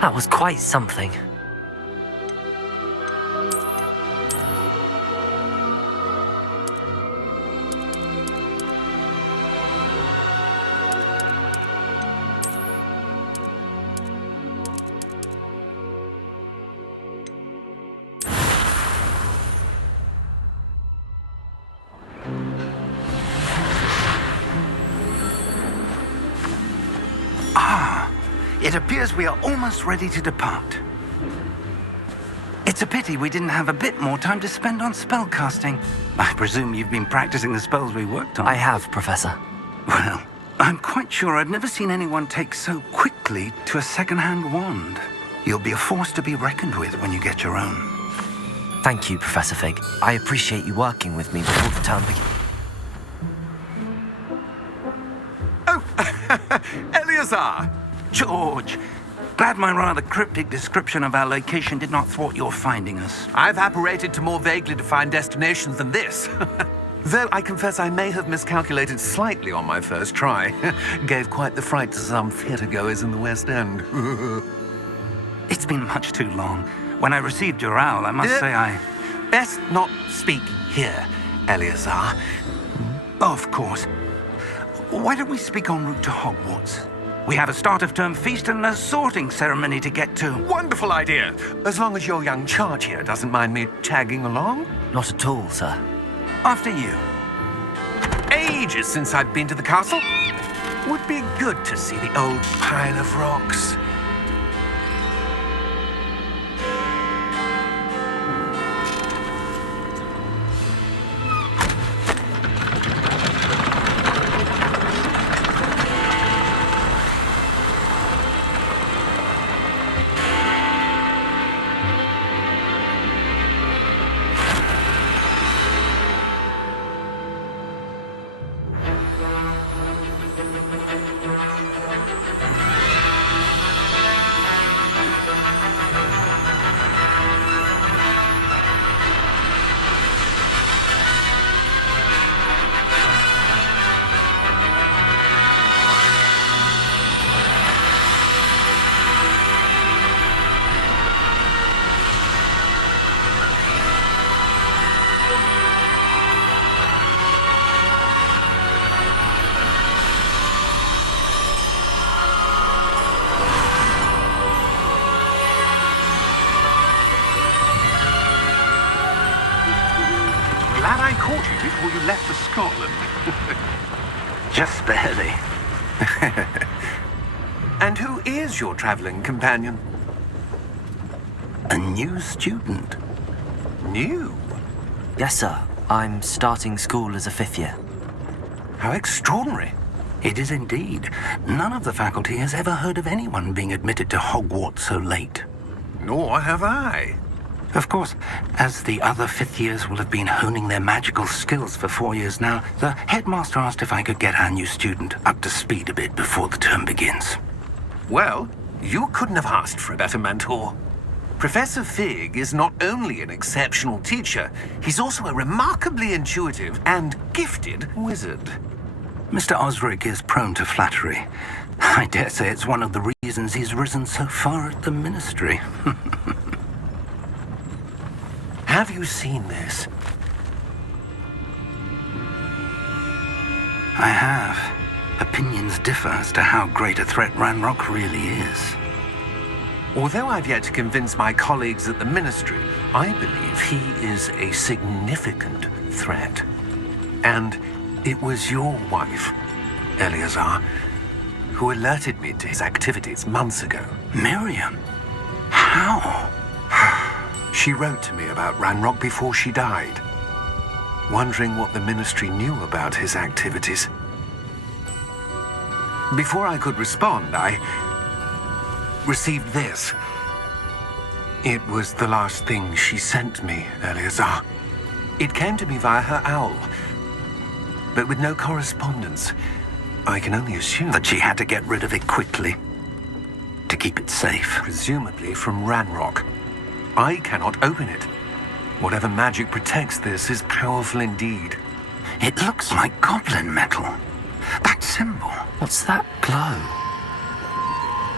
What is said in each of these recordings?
That was quite something. It appears we are almost ready to depart. It's a pity we didn't have a bit more time to spend on spellcasting. I presume you've been practicing the spells we worked on. I have, Professor. Well, I'm quite sure I've never seen anyone take so quickly to a second-hand wand. You'll be a force to be reckoned with when you get your own. Thank you, Professor Fig. I appreciate you working with me before the term begins. Oh, Eleazar! George, glad my rather cryptic description of our location did not thwart your finding us. I've apparated to more vaguely defined destinations than this. Though I confess I may have miscalculated slightly on my first try. Gave quite the fright to some theatre-goers in the West End. It's been much too long. When I received your owl, I must say I... Best not speak here, Eleazar. Of course. Why don't we speak en route to Hogwarts? We have a start-of-term feast and a sorting ceremony to get to. Wonderful idea! As long as your young charge here doesn't mind me tagging along. Not at all, sir. After you. Ages since I've been to the castle. Would be good to see the old pile of rocks. Glad I caught you before you left for Scotland. Just barely. And who is your traveling companion? A new student. New? Yes, sir. I'm starting school as a 5th year. How extraordinary. It is indeed. None of the faculty has ever heard of anyone being admitted to Hogwarts so late. Nor have I. Of course, as the other 5th years will have been honing their magical skills for 4 years now, the headmaster asked if I could get our new student up to speed a bit before the term begins. Well, you couldn't have asked for a better mentor. Professor Fig is not only an exceptional teacher, he's also a remarkably intuitive and gifted wizard. Mr. Osric is prone to flattery. I dare say it's one of the reasons he's risen so far at the ministry. Have you seen this? I have. Opinions differ as to how great a threat Ranrock really is. Although I've yet to convince my colleagues at the ministry, I believe he is a significant threat. And it was your wife, Eleazar, who alerted me to his activities months ago. Miriam? How? She wrote to me about Ranrock before she died, wondering what the ministry knew about his activities. Before I could respond, I received this. It was the last thing she sent me, Eleazar. It came to me via her owl, but with no correspondence. I can only assume That she had to get rid of it quickly, to keep it safe. presumably from Ranrock. I cannot open it. Whatever magic protects this is powerful indeed. It looks like goblin metal. That symbol. What's that glow?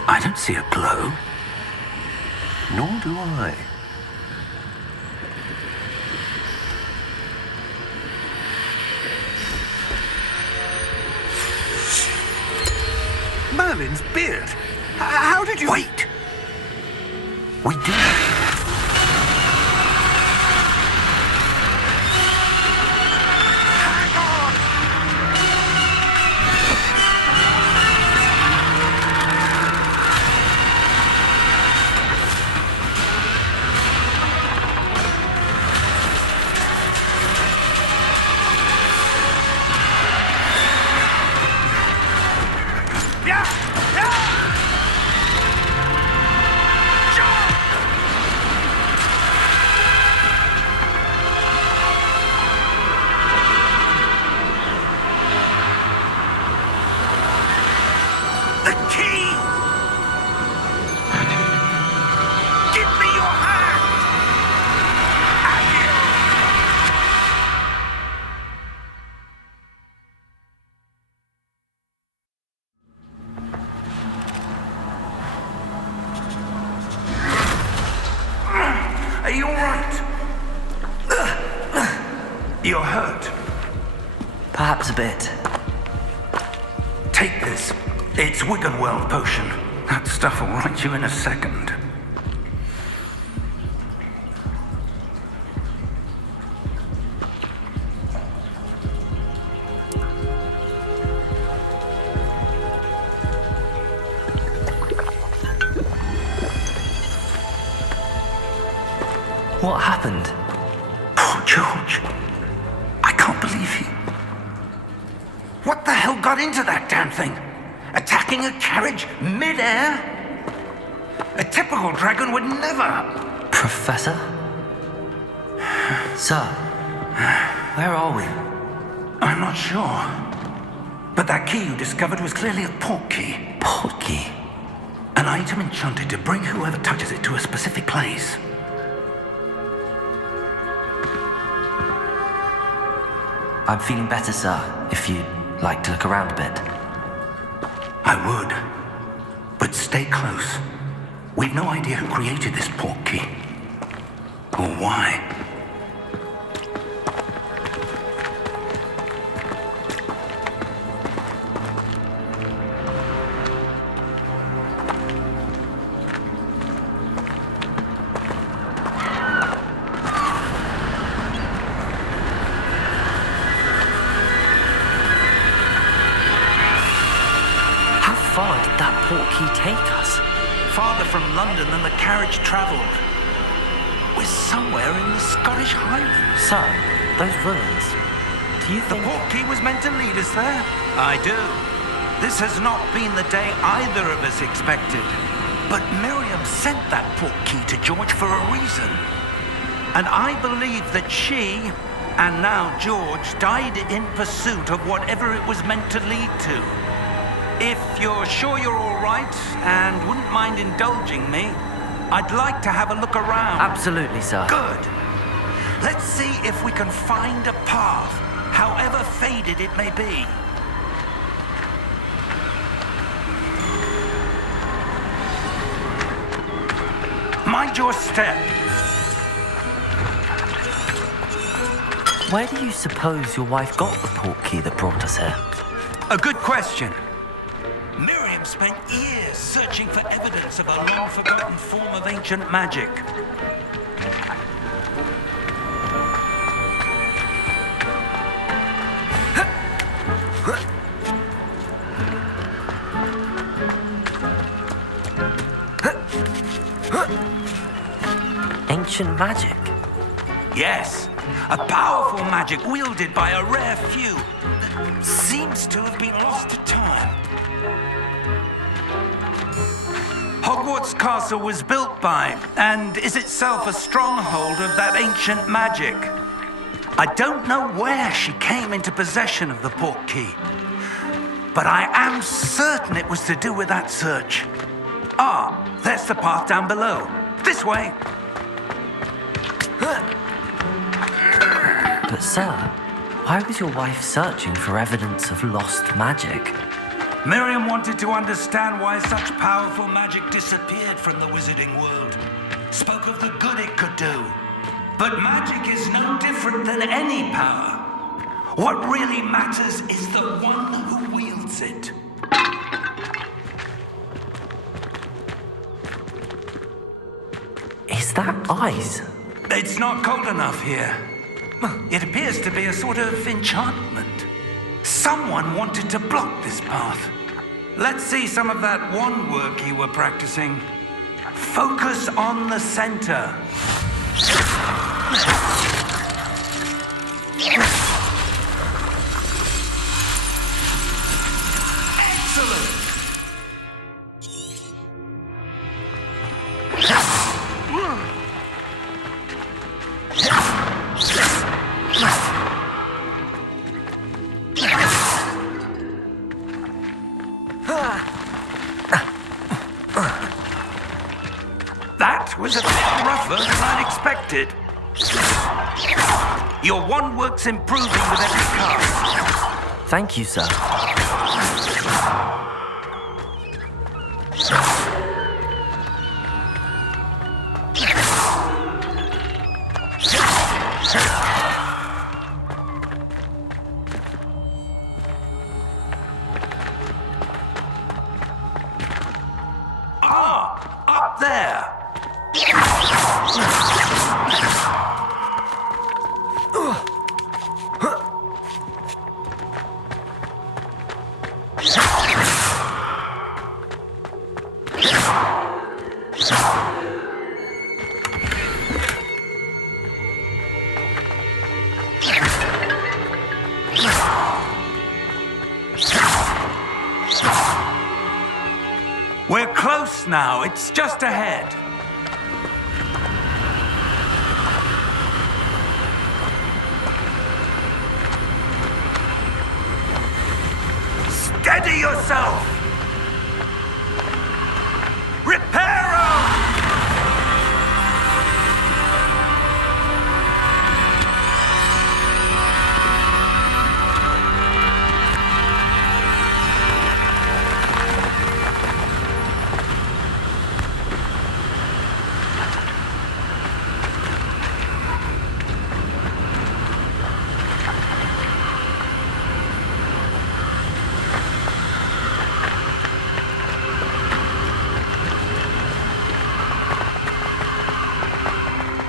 I don't see a glow. Nor do I. Merlin's beard! How did you... Wait! We do. Are you all right? You're hurt. Perhaps a bit. Take this. It's Wiggenweld potion. That stuff will right you in a second. What happened? Poor George. I can't believe he... What the hell got into that damn thing? Attacking a carriage mid-air? A typical dragon would never... Professor? Sir, where are we? I'm not sure. But that key you discovered was clearly a port key. Port key? An item enchanted to bring whoever touches it to a specific place. I'm feeling better, sir, if you'd like to look around a bit. I would. But stay close. We've no idea who created this port key. Or why. How far did that port key take us? Farther from London than the carriage travelled. We're somewhere in the Scottish Highlands. Sir, those ruins. Do you The think... port key was meant to lead us there? I do. This has not been the day either of us expected. But Miriam sent that port key to George for a reason. And I believe that she, and now George, died in pursuit of whatever it was meant to lead to. If you're sure you're all right and wouldn't mind indulging me, I'd like to have a look around. Absolutely, sir. Good. Let's see if we can find a path, however faded it may be. Mind your step. Where do you suppose your wife got the port key that brought us here? A good question. Miriam spent years searching for evidence of a long-forgotten form of ancient magic. Ancient magic? Yes, a powerful magic wielded by a rare few that seems to have been lost to time. Hogwarts Castle was built by, and is itself a stronghold of that ancient magic. I don't know where she came into possession of the port key, but I am certain it was to do with that search. Ah, there's the path down below. This way. But sir, why was your wife searching for evidence of lost magic? Miriam wanted to understand why such powerful magic disappeared from the wizarding world. spoke of the good it could do. But magic is no different than any power. What really matters is the one who wields it. Is that ice? It's not cold enough here. It appears to be a sort of enchantment. Someone wanted to block this path. Let's see some of that wand work you were practicing. Focus on the center. Excellent! That was a bit rougher than I'd expected. Your wand work's improving with every cast. Thank you, sir. Up there! We're close now. It's just ahead. Steady yourself! Reparo!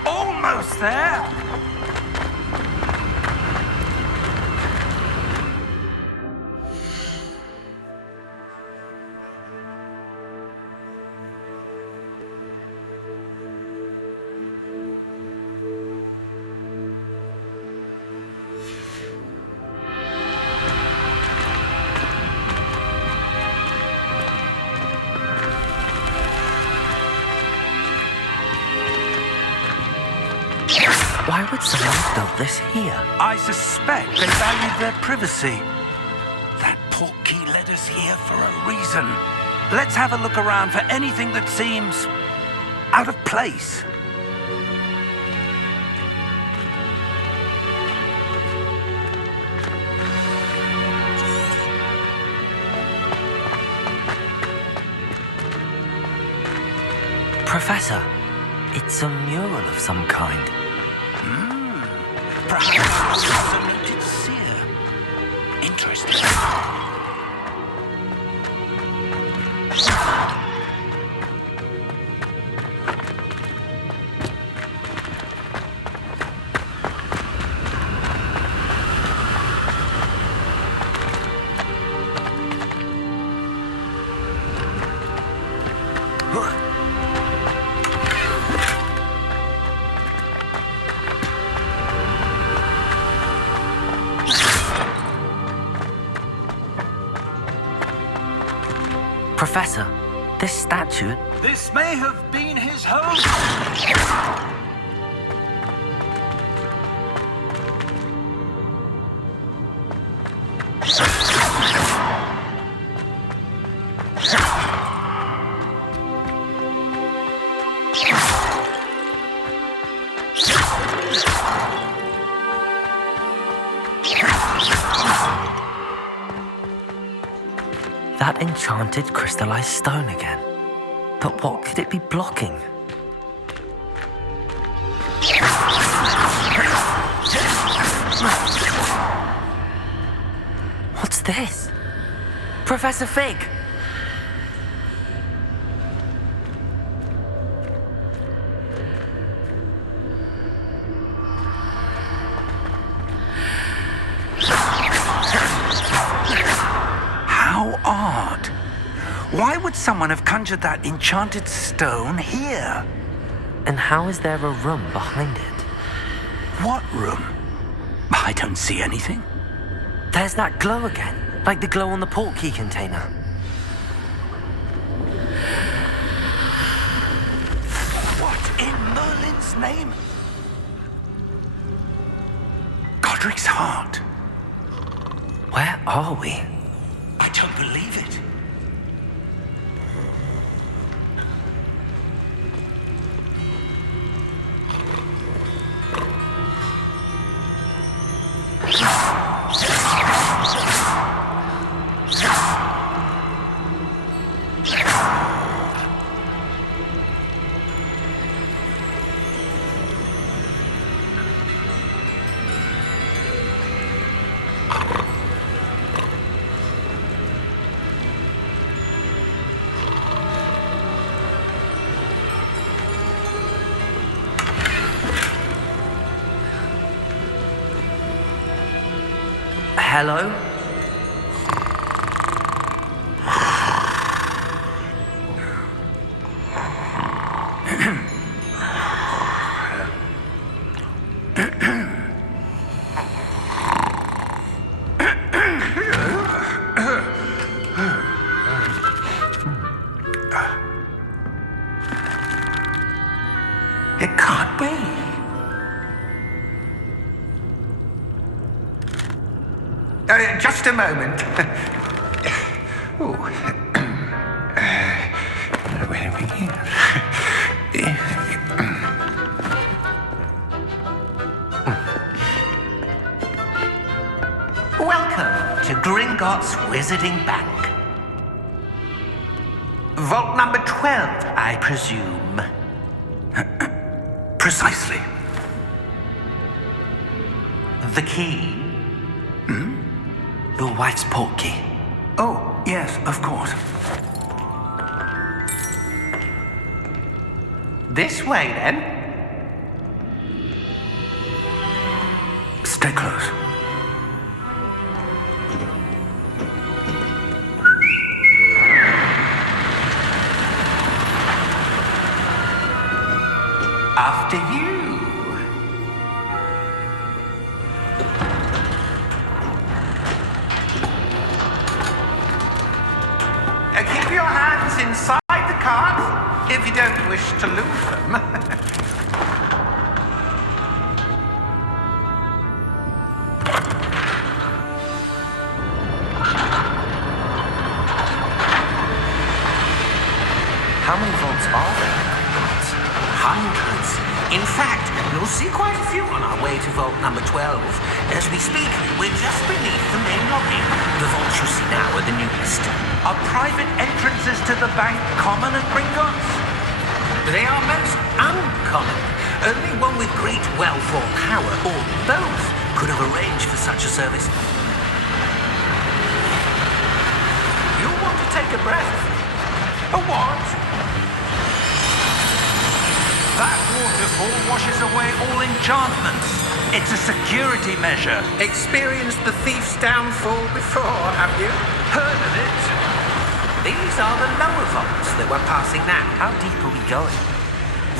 Almost there. Why would someone have built this here? I suspect they valued their privacy. That portkey led us here for a reason. Let's have a look around for anything that seems out of place. Professor, it's a mural of some kind. Perhaps it was a noted seer. Interesting. Professor, this statue... This may have been his home. That enchanted crystallized stone again. But what could it be blocking? Professor Fig! How odd. Why would someone have conjured that enchanted stone here? And how is there a room behind it? What room? I don't see anything. There's that glow again, like the glow on the portkey container. What in Merlin's name? Godric's heart. Where are we? I don't believe it. Hello? It can't be. Just a moment. Oh. Where are we here? Welcome to Gringotts Wizarding Bank. Vault number 12, I presume. Precisely. The key. Your wife's portkey. Oh, yes, of course. This way, then. Stay close. After you. Keep your hands inside the cart if you don't wish to lose them. How many vaults are there? Hundreds. In fact, you'll see quite a few on our way to vault number 12. As we speak, we're just beneath the main lobby. The vaults you see now are the newest. Are private entrances to the bank common at Gringotts? They are most uncommon. Only one with great wealth or power, or both, could have arranged for such a service. You'll want to take a breath. A what? That waterfall washes away all enchantments. It's a security measure. Experienced the thief's downfall before, have you? Heard of it? These are the lower vaults that we're passing now. How deep are we going?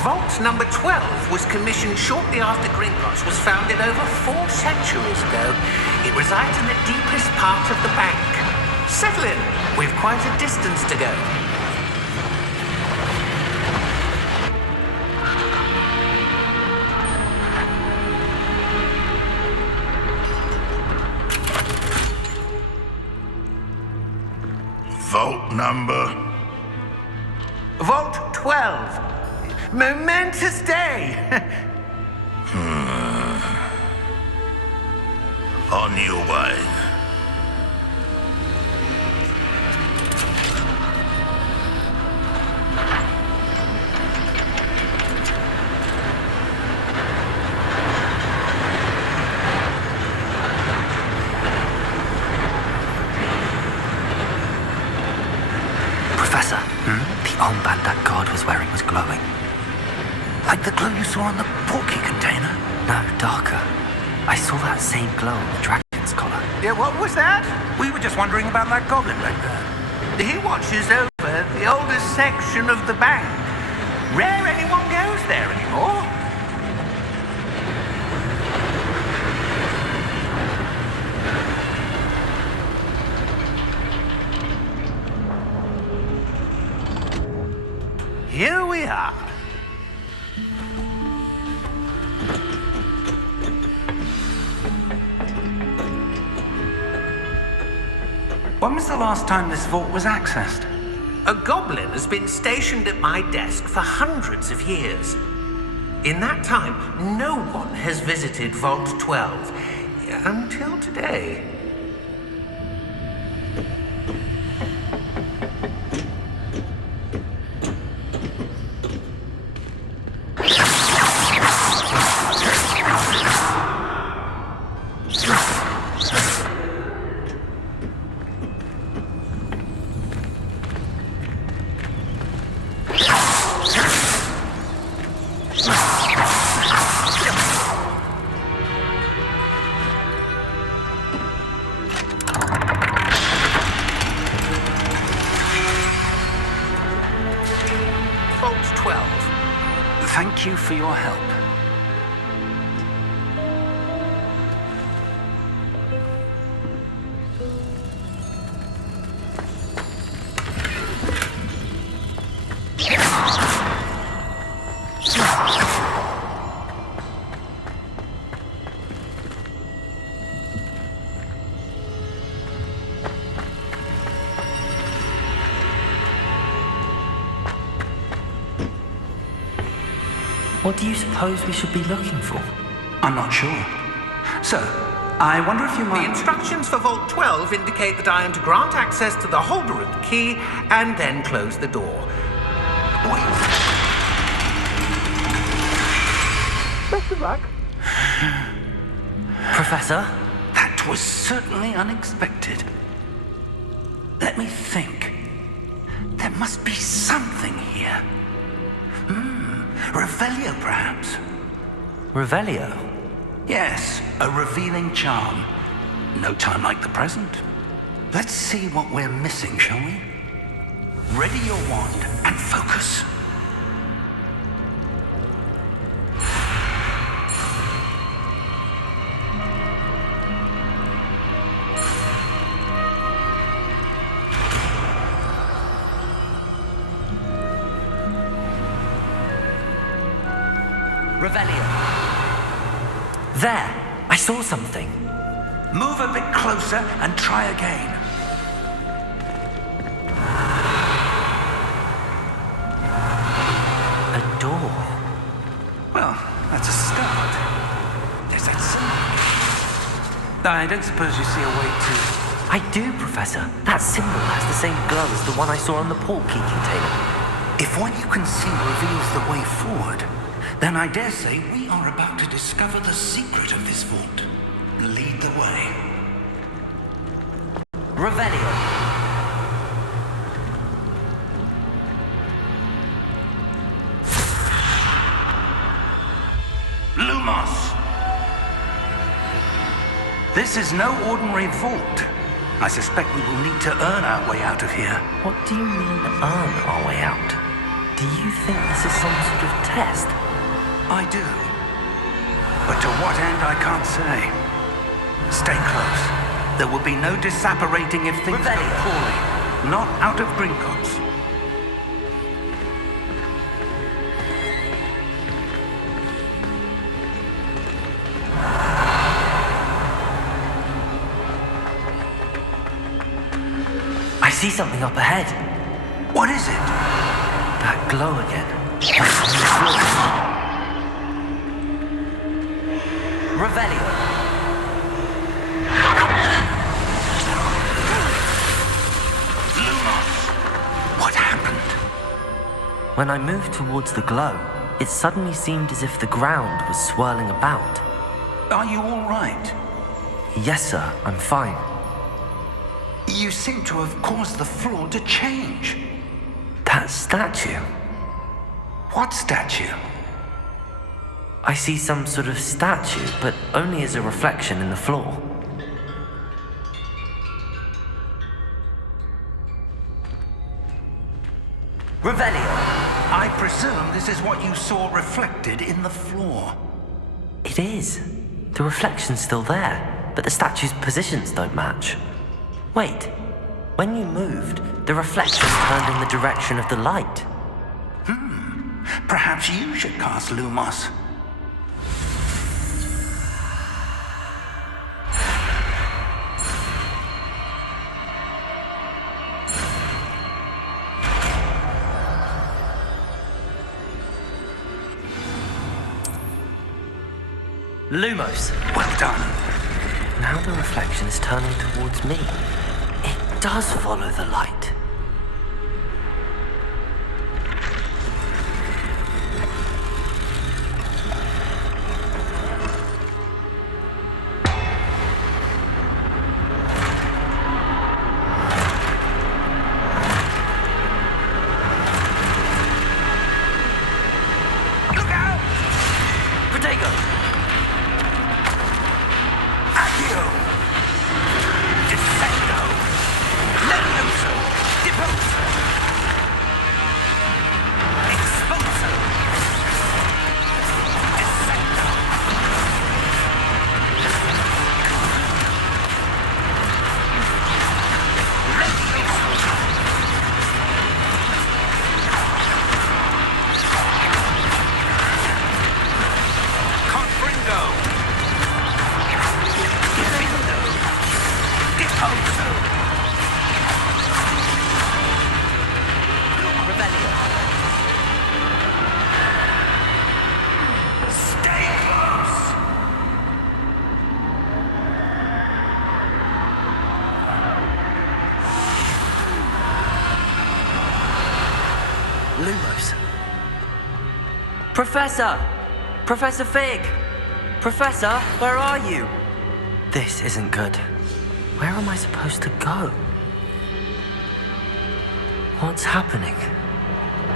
Vault number 12 was commissioned shortly after Gringotts was founded over 4 centuries ago. It resides in the deepest part of the bank. Settle in. We've quite a distance to go. Vault number? Vault 12. Momentous day. On your way. The armband that guard was wearing was glowing. Like the glow you saw on the porky container? No, darker. I saw that same glow on the dragon's collar. Yeah, what was that? We were just wondering about that goblin back there. He watches over the oldest section of the bank. Rare anyone goes there anymore. Here we are. When was the last time this vault was accessed? A goblin has been stationed at my desk for hundreds of years. In that time, no one has visited Vault 12 until today. Vault 12. Thank you for your help. What do you suppose we should be looking for? I'm not sure. Sir, I wonder if you The might... instructions for Vault 12 indicate that I am to grant access to the holder of the key and then close the door. Wait. Best of luck. Professor? That was certainly unexpected. Let me think. There must be something here. Revelio, perhaps? Revelio? Yes, a revealing charm. No time like the present. Let's see what we're missing, shall we? Ready your wand and focus. Revelio. There! I saw something. Move a bit closer and try again. A door. Well, that's a start. There's that symbol. I don't suppose you see a way to... I do, Professor. That symbol has the same glow as the one I saw on the portkey container. If what you can see reveals the way forward, then I dare say we are about to discover the secret of this vault. Lead the way. Revelio. Lumos! This is no ordinary vault. I suspect we will need to earn our way out of here. What do you mean, earn our way out? Do you think this is some sort of test? I do. But to what end, I can't say. Stay close. There will be no disapparating if things go Revelio. poorly. Not out of Gringotts. I see something up ahead. What is it? That glow again. Revelio. What happened? When I moved towards the glow, it suddenly seemed as if the ground was swirling about. Are you all right? Yes, sir, I'm fine. You seem to have caused the floor to change. That statue. What statue? I see some sort of statue, but only as a reflection in the floor. Revelio! I presume this is what you saw reflected in the floor. It is. The reflection's still there, but the statue's positions don't match. Wait. When you moved, the reflection turned in the direction of the light. Perhaps you should cast Lumos. Lumos! Well done. Now the reflection is turning towards me. It does follow the light. Look out! Protego! Accio! Descendo! Levioso! Deposo! Exposo! Descendo! Levioso! Confringo! Defendo! Deposo! Revelio! Stay close! Lumos. Professor! Professor Fig! Professor, where are you? This isn't good. Where am I supposed to go? What's happening?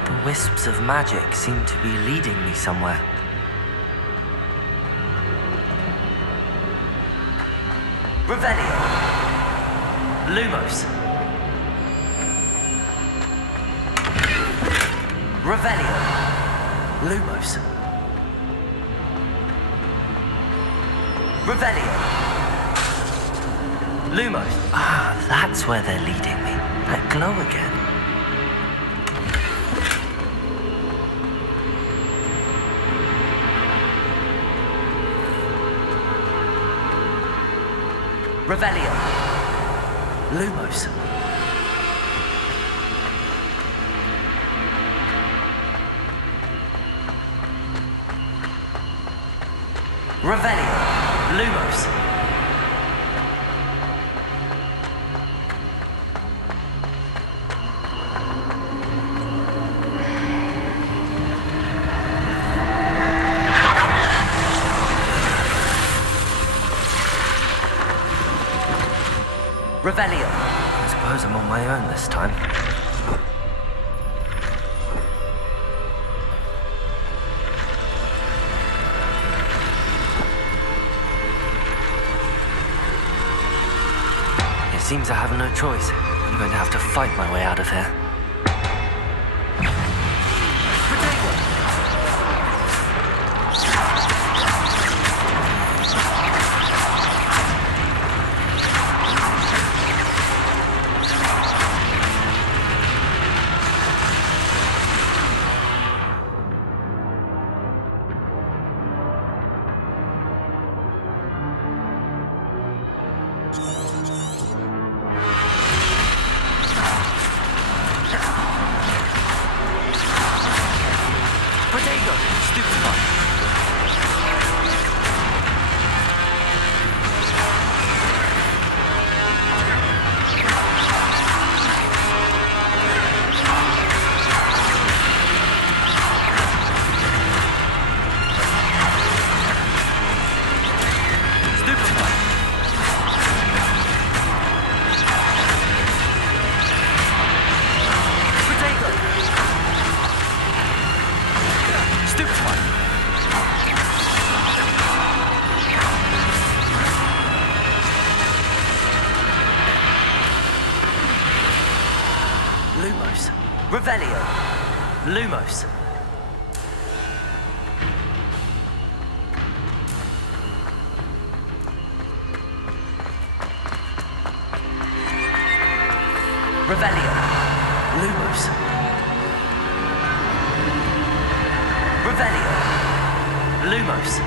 The wisps of magic seem to be leading me somewhere. Revelio! Lumos! Revelio! Lumos! Revelio! Lumos! Ah, that's where they're leading me. That glow again. Revelio! Lumos! Revelio! Lumos! Revelio! I suppose I'm on my own this time. It seems I have no choice. I'm going to have to fight my way out of here. Lumos. Revelio. Lumos. Revelio. Lumos. Revelio. Lumos.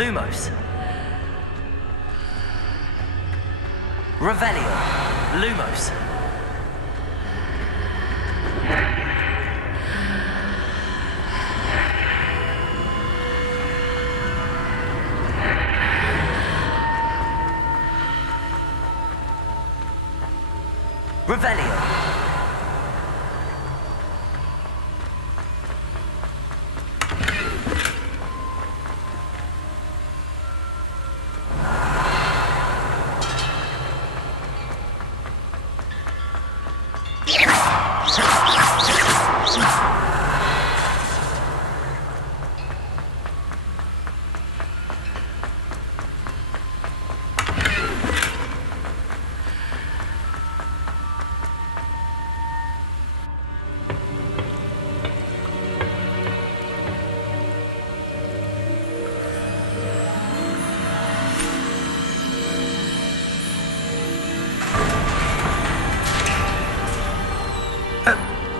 Lumos. Revelio. Lumos. Revelio.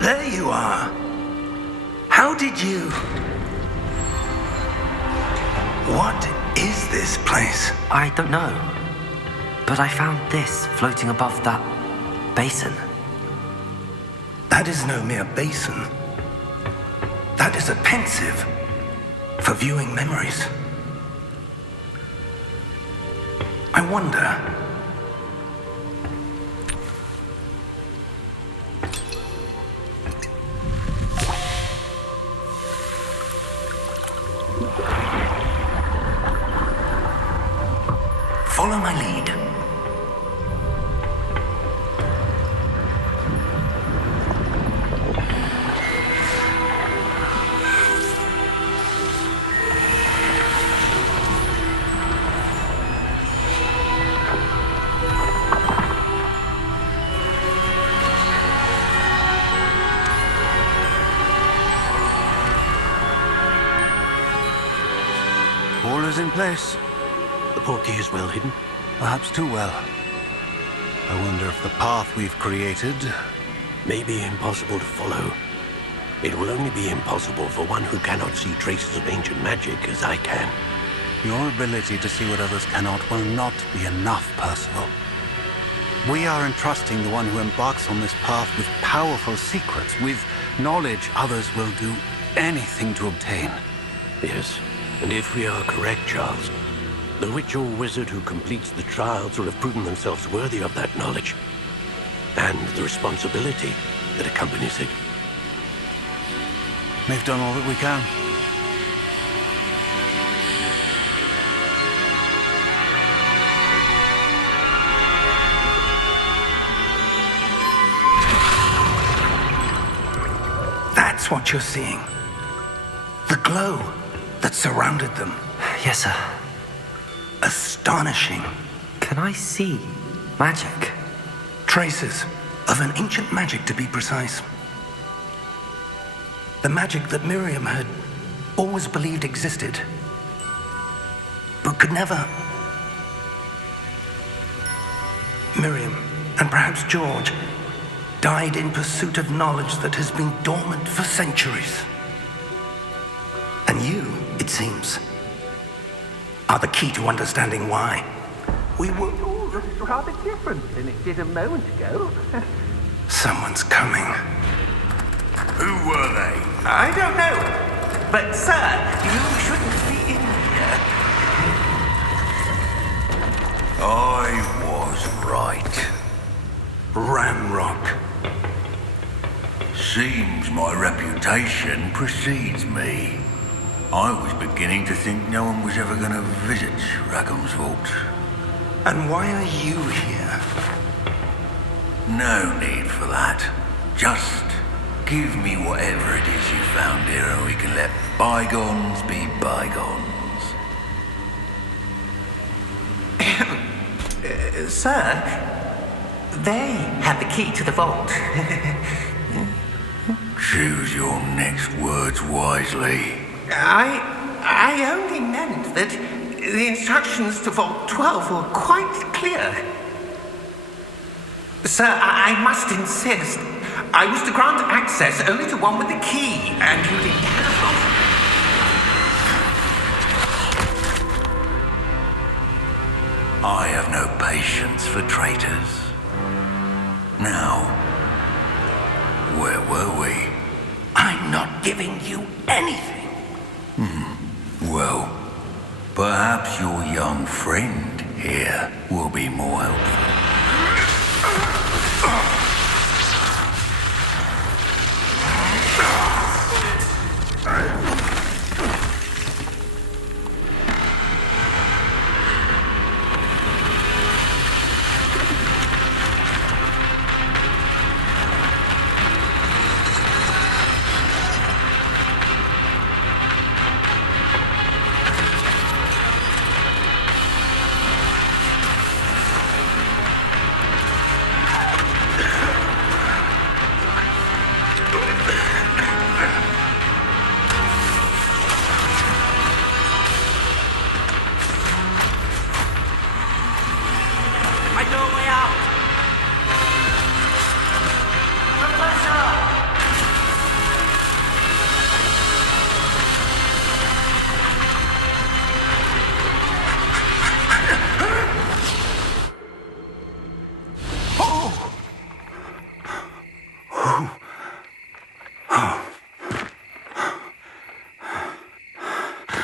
There you are. How did you... What is this place? I don't know. But I found this floating above that basin. That is no mere basin. That is a pensive for viewing memories. I wonder... Follow my lead. All is in place. The portkey is well hidden. Perhaps too well. I wonder if the path we've created... May be impossible to follow. It will only be impossible for one who cannot see traces of ancient magic as I can. Your ability to see what others cannot will not be enough, Percival. We are entrusting the one who embarks on this path with powerful secrets, with knowledge others will do anything to obtain. Yes, and if we are correct, Charles, the witch or wizard who completes the trials will have proven themselves worthy of that knowledge, and the responsibility that accompanies it. We've done all that we can. That's what you're seeing. The glow that surrounded them. Yes, sir. Astonishing. Can I see magic? Traces of an ancient magic, to be precise. The magic that Miriam had always believed existed, but could never. Miriam, and perhaps George, died in pursuit of knowledge that has been dormant for centuries. And you, it seems, are the key to understanding why. We were... It looks rather different than it did a moment ago. Someone's coming. Who were they? I don't know. But, sir, you shouldn't be in here. I was right. Ramrock. Seems my reputation precedes me. I was beginning to think no one was ever going to visit Rackham's vault. And why are you here? No need for that. Just give me whatever it is you found here and we can let bygones be bygones. Sir, they have the key to the vault. Choose your next words wisely. I only meant that the instructions to Vault 12 were quite clear. Sir, I must insist. I was to grant access only to one with the key, and you didn't have one. I have no patience for traitors. Now, where were we? I'm not giving you anything. Well, perhaps your young friend here will be more helpful.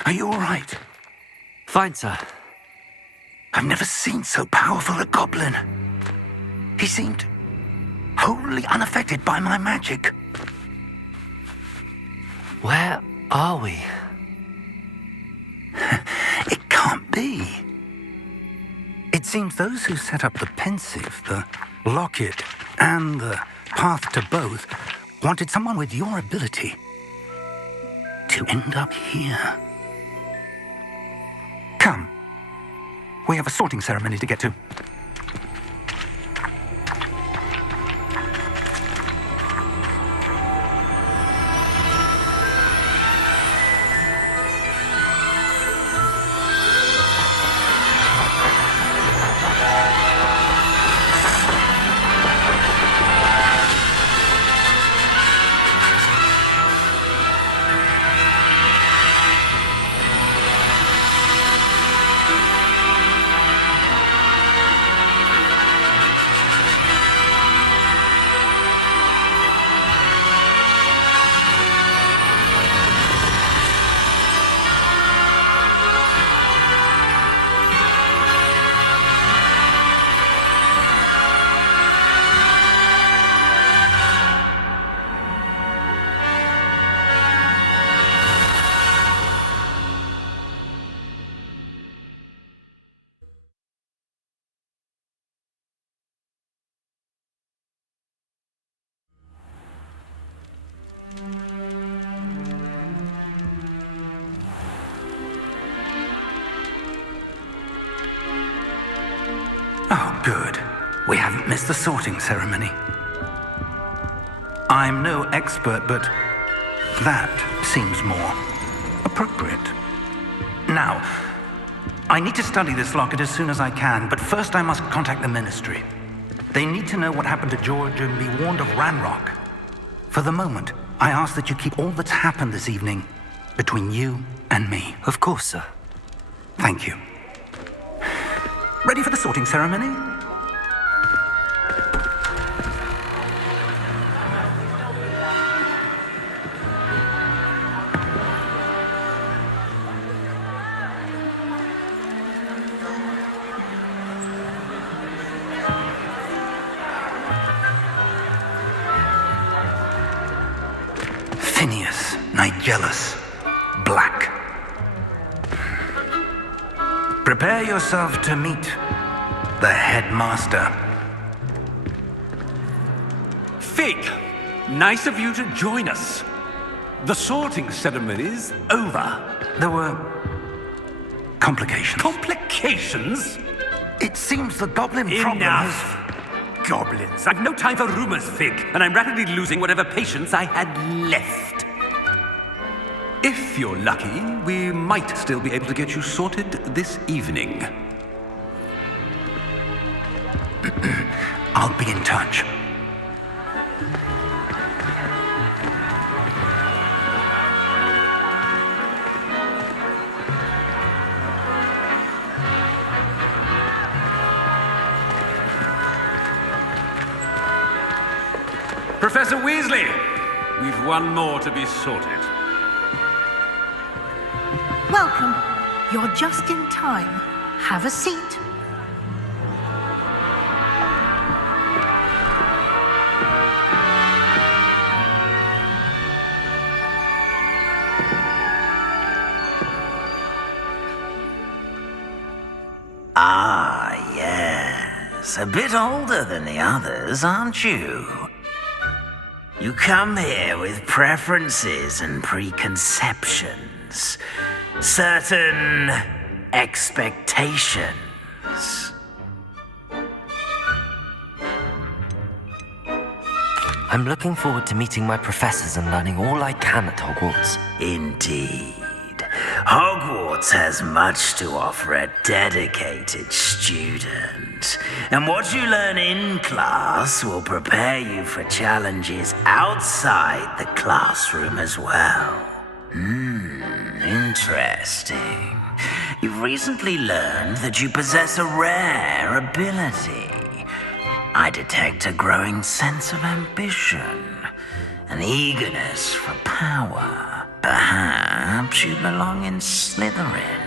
Are you all right? Fine, sir. I've never seen so powerful a goblin. He seemed wholly unaffected by my magic. Where are we? It can't be. It seems those who set up the pensive, the locket, and the path to both wanted someone with your ability to end up here. Come. We have a sorting ceremony to get to. Oh, good. We haven't missed the sorting ceremony. I'm no expert, but that seems more appropriate. Now, I need to study this locket as soon as I can, but first I must contact the Ministry. They need to know what happened to George and be warned of Ranrock. For the moment, I ask that you keep all that's happened this evening between you and me. Of course, sir. Thank you. Ready for the sorting ceremony? Phineas, Nigellus, Black. Prepare yourself to meet the headmaster. Fig, nice of you to join us. The sorting ceremony's over. There were complications. Complications? It seems the goblin problem is... Enough! Goblins. I've no time for rumors, Fig, and I'm rapidly losing whatever patience I had left. If you're lucky, we might still be able to get you sorted this evening. I'll be in touch. Professor Weasley, we've one more to be sorted. Welcome. You're just in time. Have a seat. Ah, yes. A bit older than the others, aren't you? You come here with preferences and preconceptions. Certain expectations. I'm looking forward to meeting my professors and learning all I can at Hogwarts. Indeed. Hogwarts has much to offer a dedicated student. And what you learn in class will prepare you for challenges outside the classroom as well. Interesting. You've recently learned that you possess a rare ability. I detect a growing sense of ambition, an eagerness for power. Perhaps you belong in Slytherin.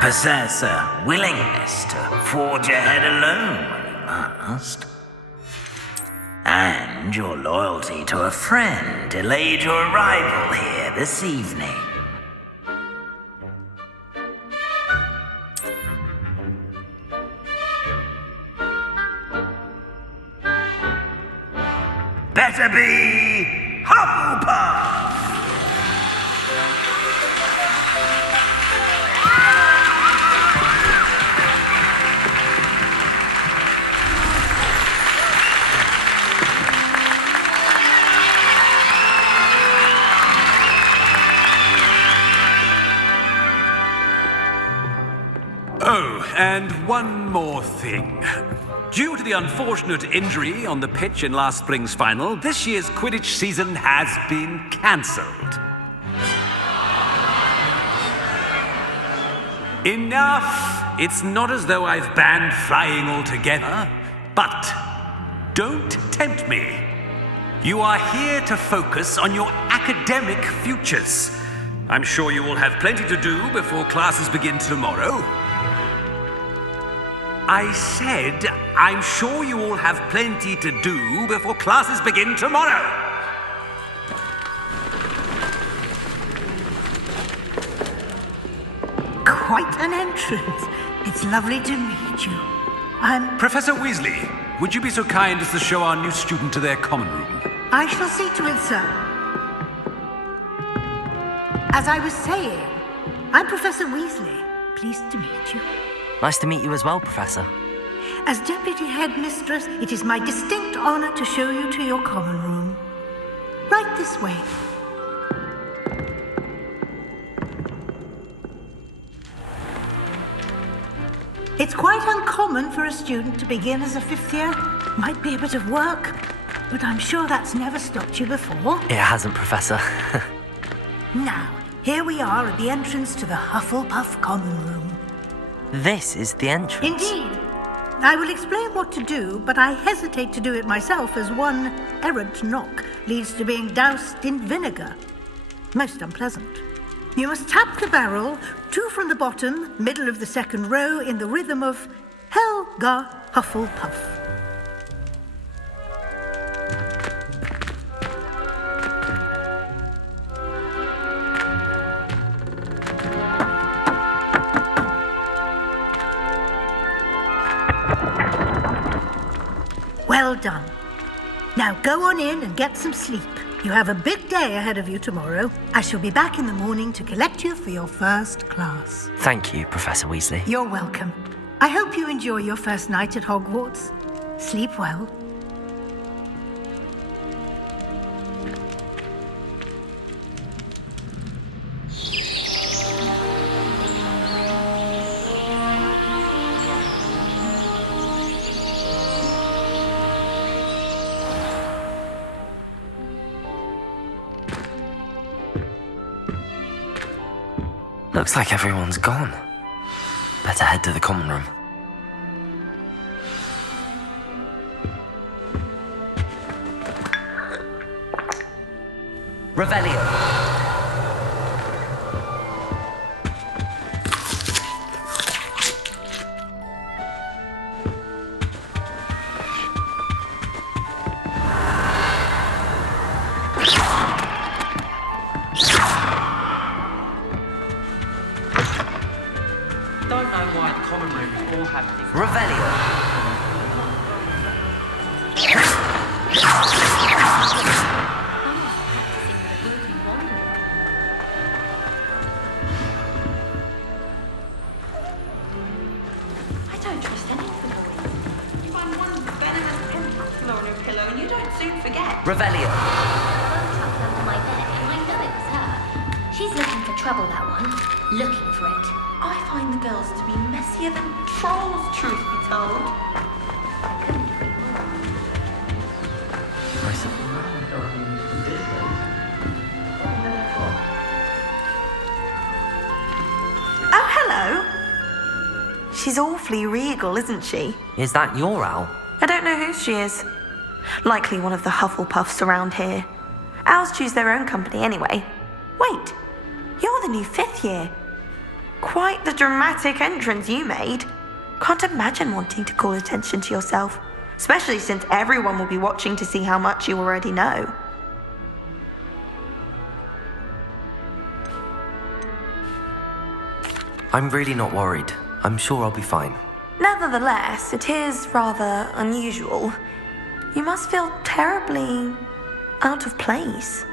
Possess a willingness to forge ahead alone when you must. And your loyalty to a friend delayed your arrival here this evening. Better be Hufflepuff! Oh, and one more thing. Due to the unfortunate injury on the pitch in last spring's final, this year's Quidditch season has been cancelled. Enough! It's not as though I've banned flying altogether, but don't tempt me. You are here to focus on your academic futures. I'm sure you will have plenty to do before classes begin tomorrow. I said, I'm sure you all have plenty to do before classes begin tomorrow. Quite an entrance. It's lovely to meet you. I'm... Professor Weasley, would you be so kind as to show our new student to their common room? I shall see to it, sir. As I was saying, I'm Professor Weasley. Pleased to meet you. Nice to meet you as well, Professor. As Deputy Headmistress, it is my distinct honor to show you to your common room. Right this way. It's quite uncommon for a student to begin as a fifth year. Might be a bit of work, but I'm sure that's never stopped you before. It hasn't, Professor. Now, Here we are at the entrance to the Hufflepuff Common Room. This is the entrance. Indeed. I will explain what to do, but I hesitate to do it myself as one errant knock leads to being doused in vinegar. Most unpleasant. You must tap the barrel, 2 from the bottom, middle of the second row, in the rhythm of Helga Hufflepuff. Well done. Now go on in and get some sleep. You have a big day ahead of you tomorrow. I shall be back in the morning to collect you for your first class. Thank you, Professor Weasley. You're welcome. I hope you enjoy your first night at Hogwarts. Sleep well. Looks like everyone's gone. Better head to the common room. Revelio. Don't know why the common room all have things. Revelio. I don't trust any of the boys. You find one venomous pentacule on a pillow and you don't soon forget. Revelio. One tucked under my bed, and I know it was her. She's looking for trouble, that one. Looking for it. I find the girls to be messier than trolls, truth be told. Oh, hello. She's awfully regal, isn't she? Is that your owl? I don't know who she is. Likely one of the Hufflepuffs around here. Owls choose their own company anyway. Wait, you're the new 5th year. Quite the dramatic entrance you made. Can't imagine wanting to call attention to yourself, especially since everyone will be watching to see how much you already know. I'm really not worried. I'm sure I'll be fine. Nevertheless, it is rather unusual. You must feel terribly out of place.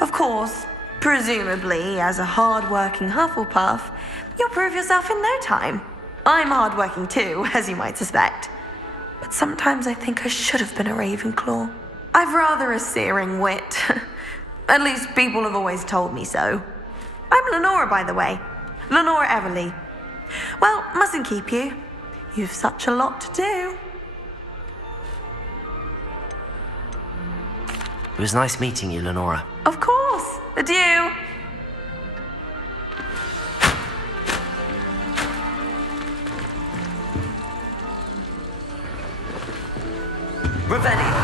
Of course, presumably, as a hard-working Hufflepuff, you'll prove yourself in no time. I'm hard-working too, as you might suspect. But sometimes I think I should have been a Ravenclaw. I've rather a searing wit. At least people have always told me so. I'm Lenora, by the way. Lenora Everly. Well, mustn't keep you. You've such a lot to do. It was nice meeting you, Lenora. Of course. Adieu. Revelio.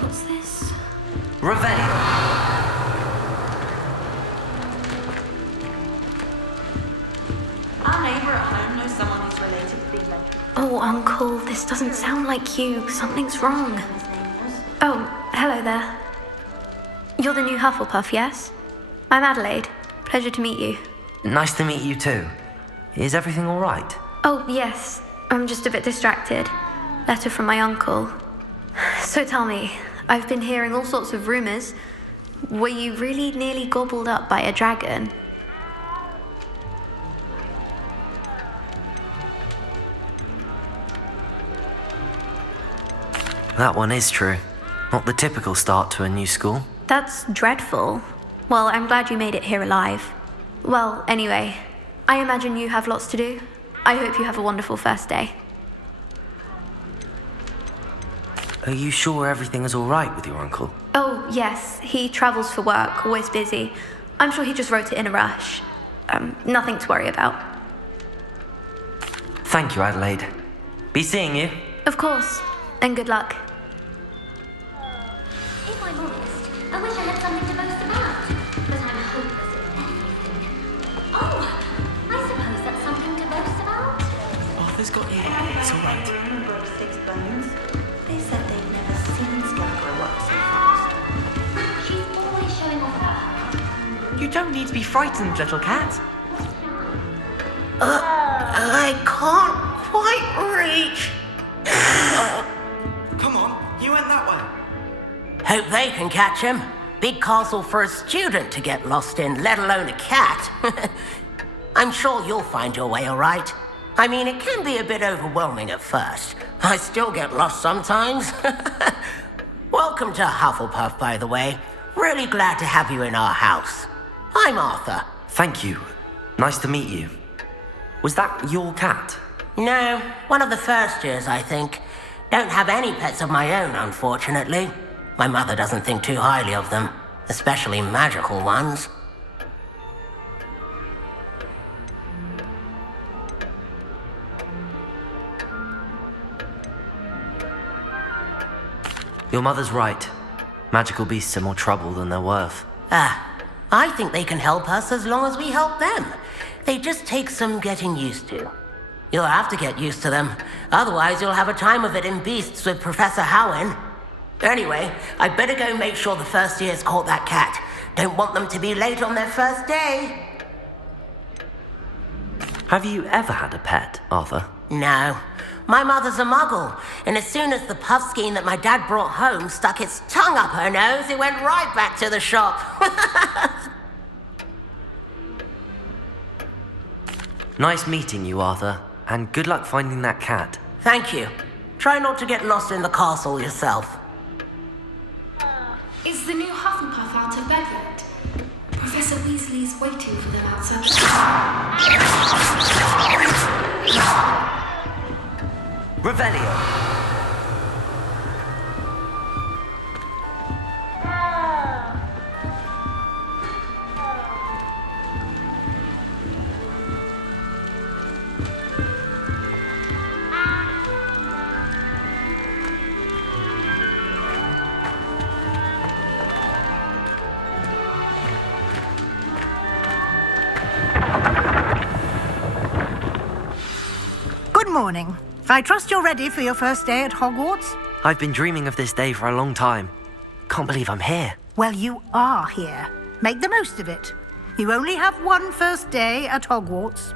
What's this? Revelio. Our neighbour at home knows someone who's related to Big Lake. Oh, Uncle, this doesn't sound like you. Something's wrong. Oh, hello there. You're the new Hufflepuff, yes? I'm Adelaide. Pleasure to meet you. Nice to meet you too. Is everything all right? Oh, yes. I'm just a bit distracted. Letter from my uncle. So tell me, I've been hearing all sorts of rumours. Were you really nearly gobbled up by a dragon? That one is true. Not the typical start to a new school. That's dreadful. Well, I'm glad you made it here alive. Well, anyway, I imagine you have lots to do. I hope you have a wonderful first day. Are you sure everything is all right with your uncle? Oh, yes. He travels for work, always busy. I'm sure he just wrote it in a rush. Nothing to worry about. Thank you, Adelaide. Be seeing you. Of course. And good luck. If I'm honest, I wish I had something to boast about. But I'm hopeless at everything. Oh, I suppose that's something to boast about. Arthur's got you. It's all right. Broke 6 bones. They said they'd never seen Scarecrow work so fast. She's always showing off about her. You don't need to be frightened, little cat. I can't quite reach. Come on, you went that way. Hope they can catch him. Big castle for a student to get lost in, let alone a cat. I'm sure you'll find your way all right. I mean, it can be a bit overwhelming at first. I still get lost sometimes. Welcome to Hufflepuff, by the way. Really glad to have you in our house. I'm Arthur. Thank you. Nice to meet you. Was that your cat? No, one of the first years, I think. Don't have any pets of my own, unfortunately. My mother doesn't think too highly of them, especially magical ones. Your mother's right. Magical beasts are more trouble than they're worth. I think they can help us as long as we help them. They just take some getting used to. You'll have to get used to them. Otherwise, you'll have a time of it in Beasts with Professor Howin. Anyway, I'd better go make sure the first years caught that cat. Don't want them to be late on their first day. Have you ever had a pet, Arthur? No. My mother's a muggle, and as soon as the puffskein that my dad brought home stuck its tongue up her nose, it went right back to the shop. Nice meeting you, Arthur, and good luck finding that cat. Thank you. Try not to get lost in the castle yourself. Is the new Hufflepuff out of bed yet? Professor Weasley's waiting for them outside. Revelio. Good morning. I trust you're ready for your first day at Hogwarts? I've been dreaming of this day for a long time. Can't believe I'm here. Well, you are here. Make the most of it. You only have one first day at Hogwarts.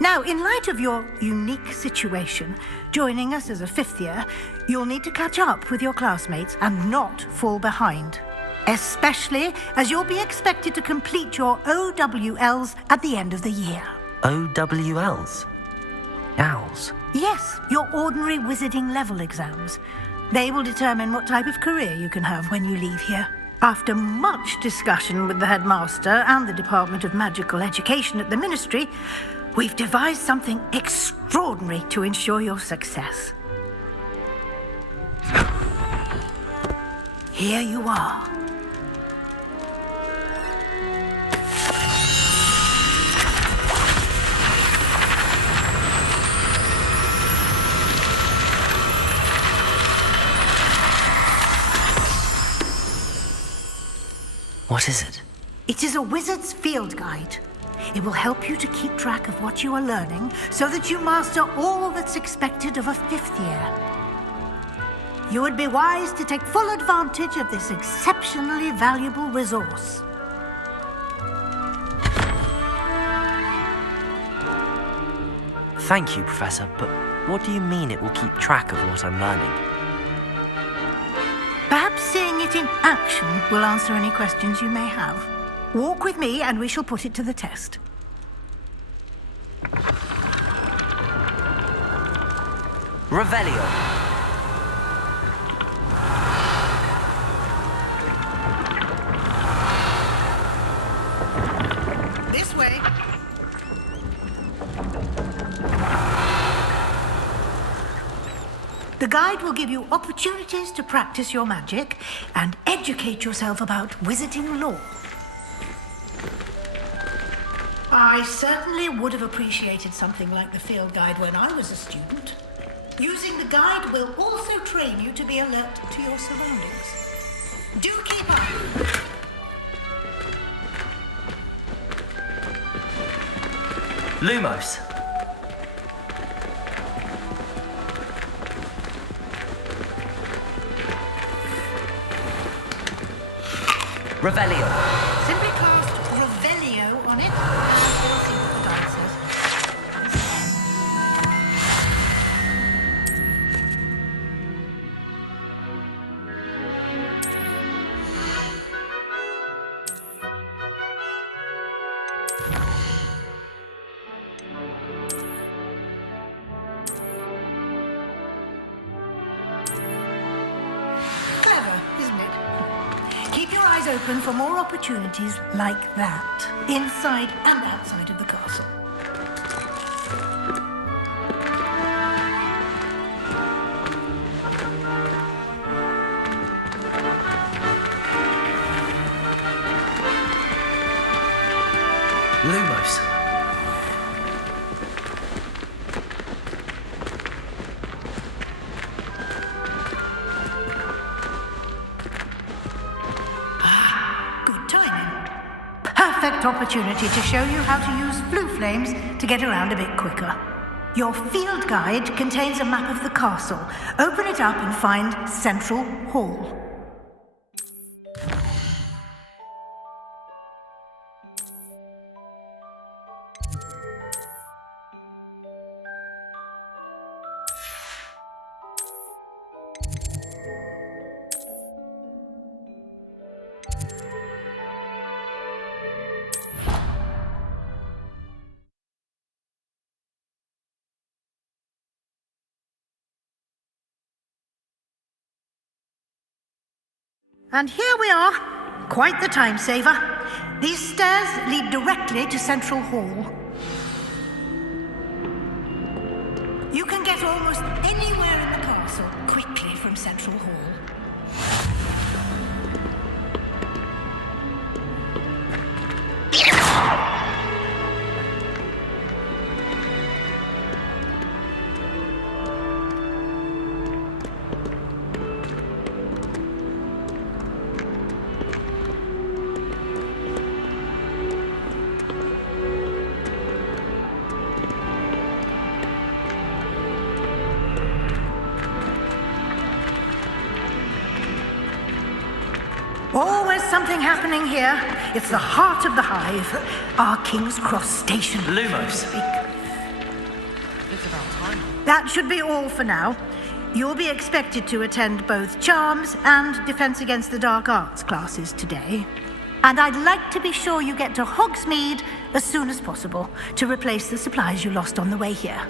Now, in light of your unique situation, joining us as a fifth year, you'll need to catch up with your classmates and not fall behind. Especially as you'll be expected to complete your OWLs at the end of the year. OWLs? Owls? Yes, your ordinary wizarding level exams. They will determine what type of career you can have when you leave here. After much discussion with the headmaster and the Department of Magical Education at the Ministry, we've devised something extraordinary to ensure your success. Here you are. What is it? It is a wizard's field guide. It will help you to keep track of what you are learning so that you master all that's expected of a fifth year. You would be wise to take full advantage of this exceptionally valuable resource. Thank you, Professor, but what do you mean it will keep track of what I'm learning? Perhaps seeing it in action will answer any questions you may have. Walk with me and we shall put it to the test. Revelio. This way. The guide will give you opportunities to practice your magic and educate yourself about wizarding lore. I certainly would have appreciated something like the field guide when I was a student. Using the guide will also train you to be alert to your surroundings. Do keep up! Lumos. Revelio. Simply cast Revelio on it, and we'll see what the guide says. Clever, isn't it? Keep your eyes open for more opportunities like that, inside and outside of the castle. Lumos. Good timing. Perfect opportunity to show you how to use blue flames to get around a bit quicker. Your field guide contains a map of the castle. Open it up and find Central Hall. And here we are. Quite the time saver. These stairs lead directly to Central Hall. You can get almost anywhere in the castle quickly from Central Hall. Always something happening here. It's the heart of the hive, our King's Cross station. Lumos. It's about time. That should be all for now. You'll be expected to attend both Charms and Defense Against the Dark Arts classes today. And I'd like to be sure you get to Hogsmeade as soon as possible to replace the supplies you lost on the way here.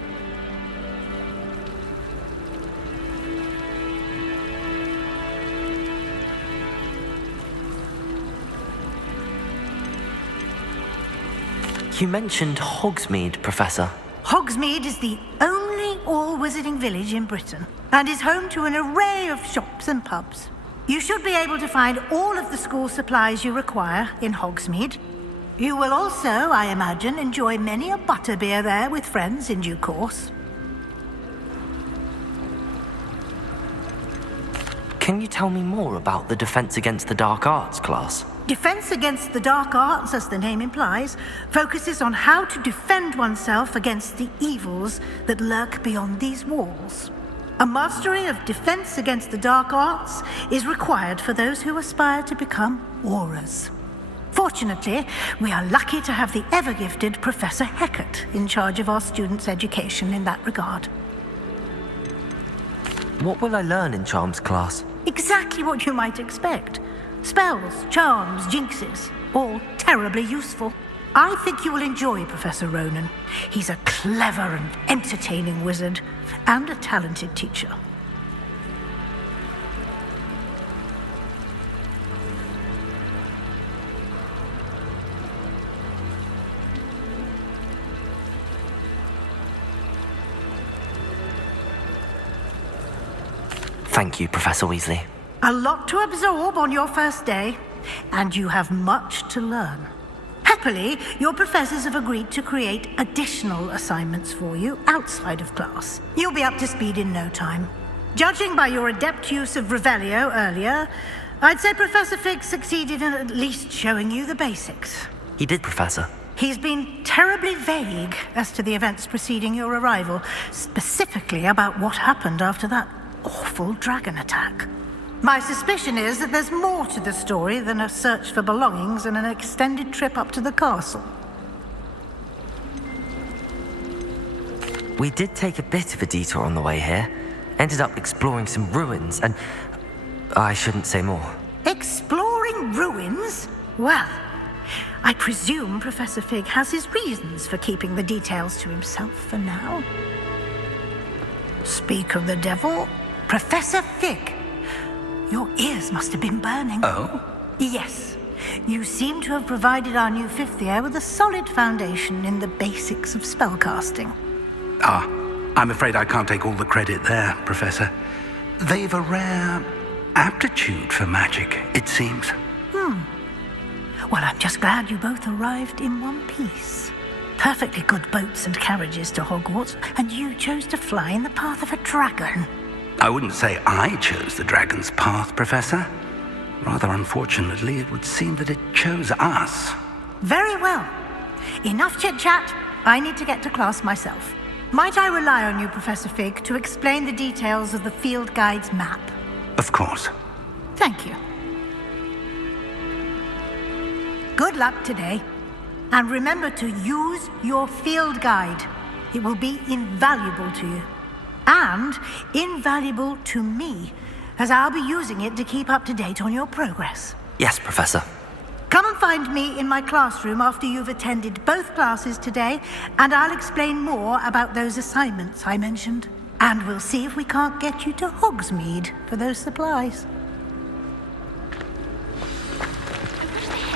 You mentioned Hogsmeade, Professor. Hogsmeade is the only all-wizarding village in Britain and is home to an array of shops and pubs. You should be able to find all of the school supplies you require in Hogsmeade. You will also, I imagine, enjoy many a butterbeer there with friends in due course. Can you tell me more about the Defense Against the Dark Arts class? Defense Against the Dark Arts, as the name implies, focuses on how to defend oneself against the evils that lurk beyond these walls. A mastery of Defense Against the Dark Arts is required for those who aspire to become aurors. Fortunately, we are lucky to have the ever-gifted Professor Heckert in charge of our students' education in that regard. What will I learn in Charms class? Exactly what you might expect. Spells, charms, jinxes, all terribly useful. I think you will enjoy Professor Ronan. He's a clever and entertaining wizard, and a talented teacher. Thank you, Professor Weasley. A lot to absorb on your first day, and you have much to learn. Happily, your professors have agreed to create additional assignments for you outside of class. You'll be up to speed in no time. Judging by your adept use of Revelio earlier, I'd say Professor Fig succeeded in at least showing you the basics. He did, Professor. He's been terribly vague as to the events preceding your arrival, specifically about what happened after that awful dragon attack. My suspicion is that there's more to the story than a search for belongings and an extended trip up to the castle. We did take a bit of a detour on the way here. Ended up exploring some ruins and... I shouldn't say more. Exploring ruins? Well, I presume Professor Fig has his reasons for keeping the details to himself for now. Speak of the devil, Professor Fig. Your ears must have been burning. Oh? Yes. You seem to have provided our new fifth year with a solid foundation in the basics of spellcasting. Ah, I'm afraid I can't take all the credit there, Professor. They've a rare aptitude for magic, it seems. Well, I'm just glad you both arrived in one piece. Perfectly good boats and carriages to Hogwarts, and you chose to fly in the path of a dragon. I wouldn't say I chose the dragon's path, Professor. Rather unfortunately, it would seem that it chose us. Very well. Enough chit-chat. I need to get to class myself. Might I rely on you, Professor Fig, to explain the details of the field guide's map? Of course. Thank you. Good luck today. And remember to use your field guide. It will be invaluable to you. And invaluable to me, as I'll be using it to keep up to date on your progress. Yes, Professor. Come and find me in my classroom after you've attended both classes today, and I'll explain more about those assignments I mentioned. And we'll see if we can't get you to Hogsmeade for those supplies.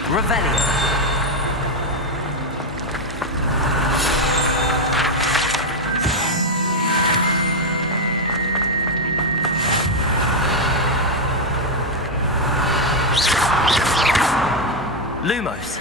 Revelio. Lumos.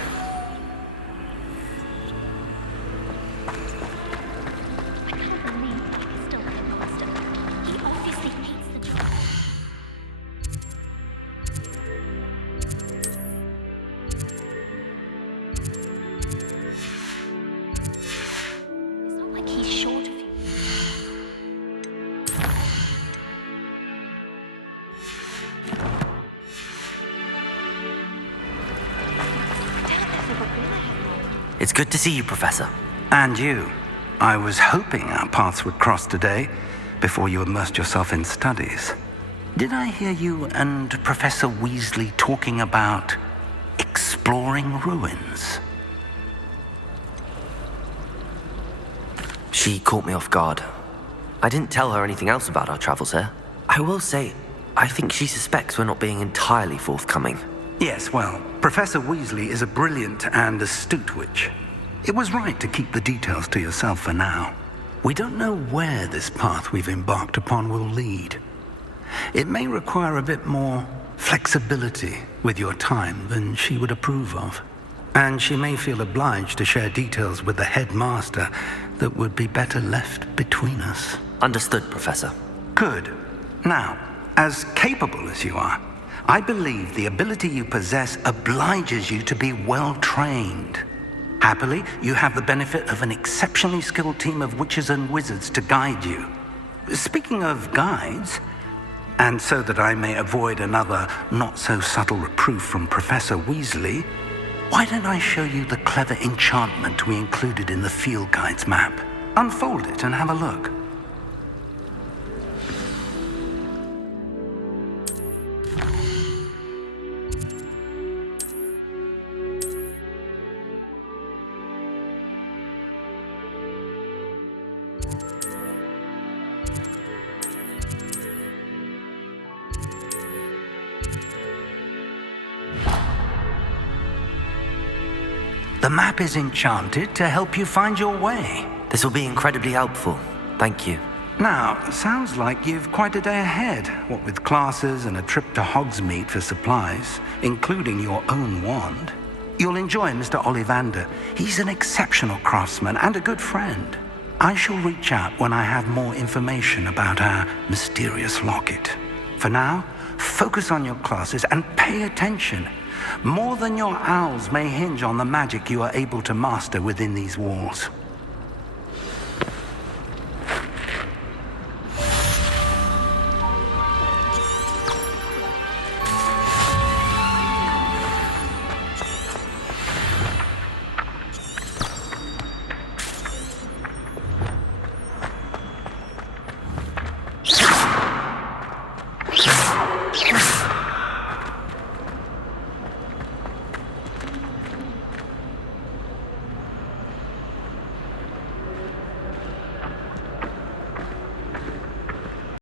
It's good to see you, Professor. And you. I was hoping our paths would cross today, before you immersed yourself in studies. Did I hear you and Professor Weasley talking about exploring ruins? She caught me off guard. I didn't tell her anything else about our travels here. I will say, I think she suspects we're not being entirely forthcoming. Yes, well, Professor Weasley is a brilliant and astute witch. It was right to keep the details to yourself for now. We don't know where this path we've embarked upon will lead. It may require a bit more flexibility with your time than she would approve of. And she may feel obliged to share details with the headmaster that would be better left between us. Understood, Professor. Good. Now, as capable as you are, I believe the ability you possess obliges you to be well-trained. Happily, you have the benefit of an exceptionally skilled team of witches and wizards to guide you. Speaking of guides, and so that I may avoid another not-so-subtle reproof from Professor Weasley, why don't I show you the clever enchantment we included in the field guide's map? Unfold it and have a look. The map is enchanted to help you find your way. This will be incredibly helpful. Thank you. Now, sounds like you've quite a day ahead, what with classes and a trip to Hogsmeade for supplies, including your own wand. You'll enjoy Mr. Ollivander. He's an exceptional craftsman and a good friend. I shall reach out when I have more information about our mysterious locket. For now, focus on your classes and pay attention. More than your owls may hinge on the magic you are able to master within these walls.